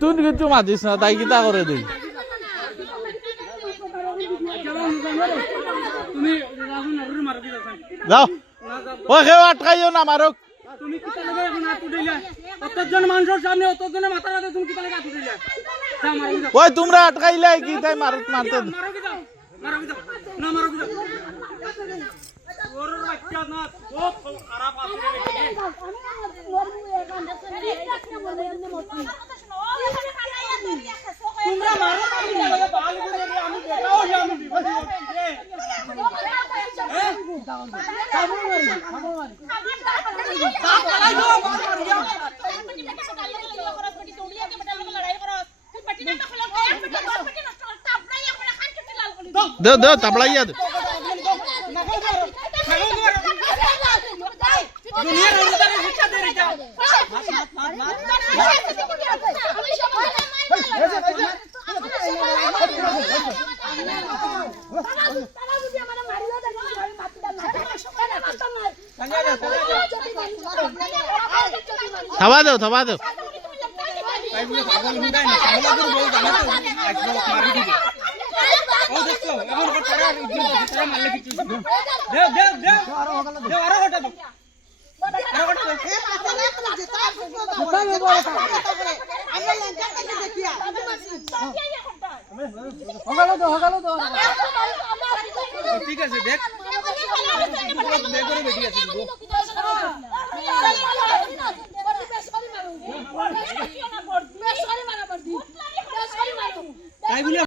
তুই কিন্তু মাতিস না তাই কিতা করে দিই কি যাও ও কেউ আটকাইও না মারক তুমি কিতা লাগে এখন হাত উঠাইলা অতজন মানুষের সামনে অতজনের মাথার কাছে তুমি কিতা লাগে হাত উঠাইলা যা মারো কি যাও। ওই তোমরা আটকাইলাই কি তাই মারত মারতে মারো কি যাও। মারো কি যাও। না মারো কি যাও। ওর বাচ্চা না খুব খারাপ আছে। दो दो तबला याद दुनिया रंगता है। शिक्षा दे रही है থাবা দেও দেও দেও। দেও দেও আরও হটা দাও ঠিক আছে দেখ। তাই বলে